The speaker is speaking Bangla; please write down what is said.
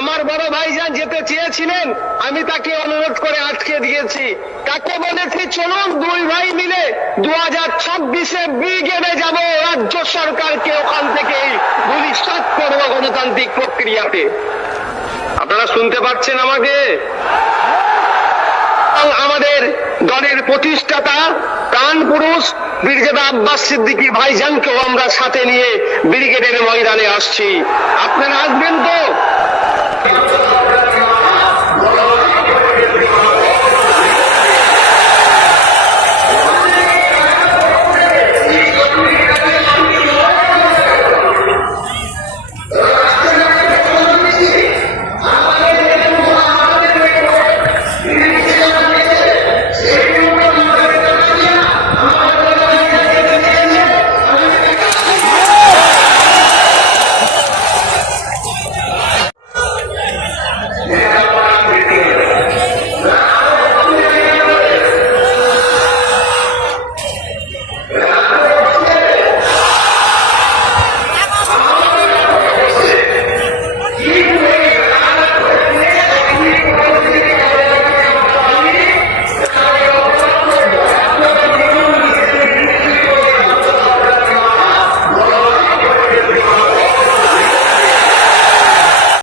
আমার বড় ভাইজান যেতে চেয়েছিলেন, আমি তাকে অনুরোধ করে আটকে দিয়েছি। তাকে বলেছি চলুন দুই ভাই মিলে 2026-এ ব্রিগেডে যাব, রাজ্য সরকারকে ওখান থেকেই ভূমিষ্ঠ করব গণতান্ত্রিক প্রক্রিয়াতে। আপনারা শুনতে পাচ্ছেন আমাকে? আমাদের দলের প্রতিষ্ঠাতা প্রাণ পুরুষ ব্রিগেডিয়ার আব্বাস সিদ্দিকী ভাইজানকেও আমরা সাথে নিয়ে ব্রিগেডের ময়দানে আসছি। আপনারা আসবেন তো?